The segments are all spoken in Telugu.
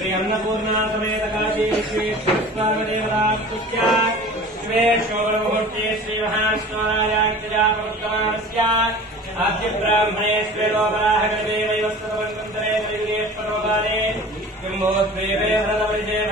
श्री अन्नपूर्णा समेत काशी श्री देवता श्वे श्री महास्वरायाजापत्तमानस्यात् आद्य ब्राह्मणे स्वे लोपराहगणदेवे वस्तुवन्तरे त्रिगुरेश्वरोपाले किम्भोद्वेवे भरतपरिषे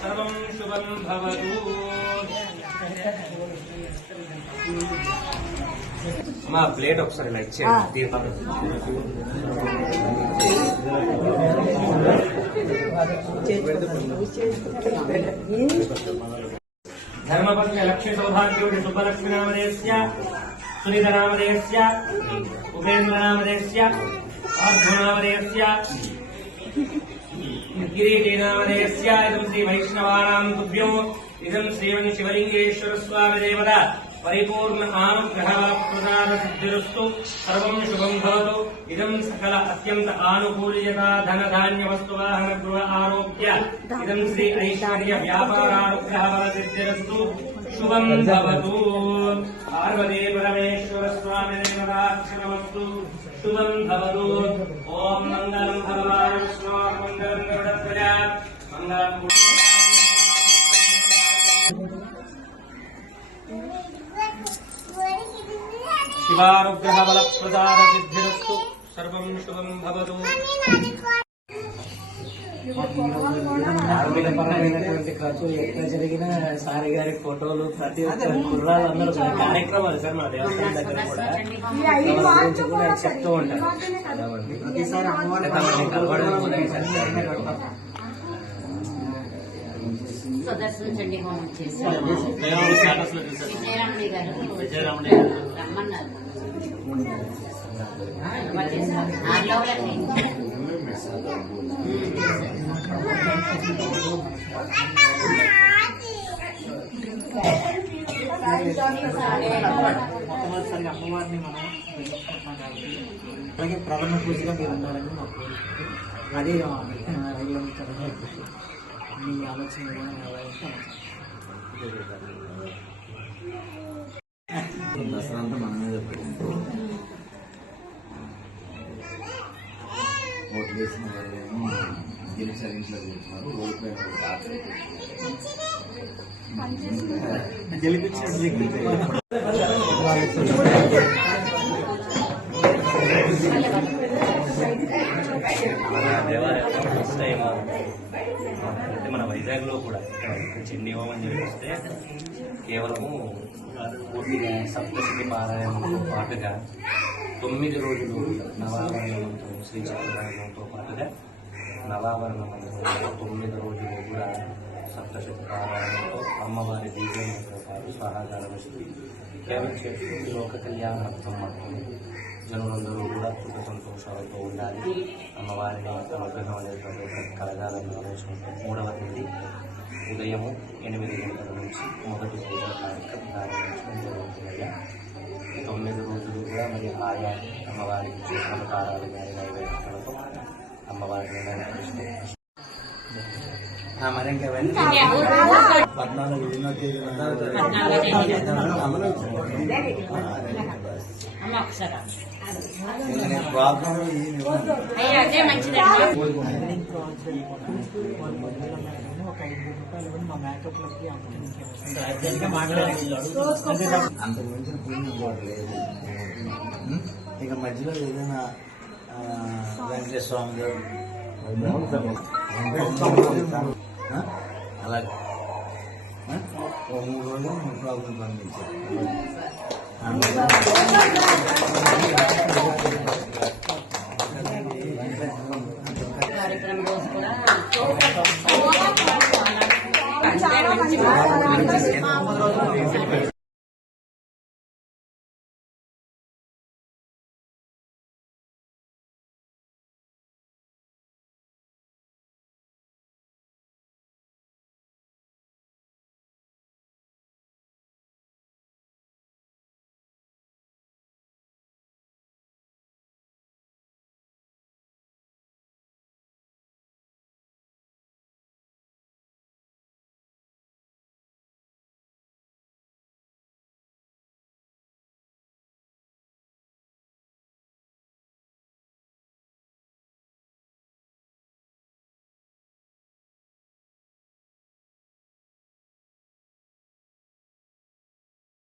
సర్వం శుభం భవతు మా ప్లేట్ ఒకసారి లైక్ చేయండి దీపం ధర్మపత్ని లక్ష్మి సౌభాగ్యోడి సుబ్బలక్ష్మి నామదేశ్య సునీత నామదేశ్య ఉపేంద్ర నామదేశ్య నామదేశ్య ఇదం శ్రీ వైష్ణవానాం తుభ్యం ఇదం శ్రీమన్ శివలింగేశ్వర స్వామి దేవత పరిపూర్ణ అనుగ్రహ సిద్ధిరస్తు సర్వం శుభం భవతు ఇదం సకల అత్యంత ఆనుకూల్యత ధన ధాన్య వస్తు వాహన గృహ ఆరోగ్య ఇదం శ్రీ ఐశ్వర్య వ్యాపారానుగ్రహ సిద్ధిరస్తు శుభం భవతు పార్వదే పరమేశ్వర స్వామి దేవతాక్షరమస్తు శుభం భవతు ఓం మంగళం భగవాన్ మంగళం శివానుగ్రహ బల ప్రసాద సిద్ధిరస్తు సర్వం శుభం భవతు ఆర్థిక పరమైనటువంటి ఖర్చు ఎక్కడ జరిగినా సారి గారి ఫోటోలు ప్రతి ఒక్క కుర్రాలు అందరూ కార్యక్రమాలు సార్ మా దేవస్థానం దగ్గర కూడా వాళ్ళ గురించి కూడా చెప్తూ ఉంటారు ప్రతిసారి అమ్మవారి తమని కలవడం కూడా ఈసారి సుదర్శన చండీ హోమం చేసి. గారు రమ్మన్నారు మొట్టమొదటిసారి అమ్మవారిని మనం కాబట్టి అలాగే ప్రథమ పూజగా మీరు ఉండాలని మా కోరిక. అదే మీ ఆలోచన దసరా అంతా మన మీద పడింది వేసిన వాళ్ళేమో గెలిచారు ఇంట్లో ఓడిపోయిన వాళ్ళు గెలిపించారు. దేవాలయం కూడా ఇక్కడ అంటే మన వైజాగ్ కూడా కేవలము పూర్తిగా సప్తశతి పారాయణంతో పాటుగా తొమ్మిది రోజులు నవాభరణంతో శ్రీ చక్రధారణంతో పాటుగా నవాభరణం తొమ్మిది రోజులు కూడా సప్తశతి పారాయణంతో అమ్మవారి దీపంతో పాటు స్వాహాకాల వస్తుంది కేవలం చేసి లోక కళ్యాణార్థం మాత్రమే జనులందరూ కూడా సుఖ సంతోషాలతో ఉండాలి. అమ్మవారిని అనుగ్రహం అనేటువంటి కలగాలని ఆలోచనతో మూడవ తేదీ. ఉదయము ఎనిమిది గంటల నుంచి మొదటి పూజ కార్యక్రమం ప్రారంభించడం జరుగుతుంది తొమ్మిది రోజులు కూడా మరి ఆయా అమ్మవారికి నమస్కారాలు కానీ నైవేద్యాలతో అమ్మవారిని పద్నాలుగు ఎన్నో తేదీన అయ్యో అదే మంచిదండి ఒక ఐదు రూపాయలు ఇవ్వండి మా మేకప్లకి అంత అర్జెంట్గా మాట్లాడాలి అంతకు మించిన పుణ్యం కూడా లేదు ఉం? ఇక మధ్యలో ఏదైనా వెంకటేశ్వర స్వామి గారు? అలాగే మూడు రోజులు మూడు ప్రాబ్లం పంపించారు Amen.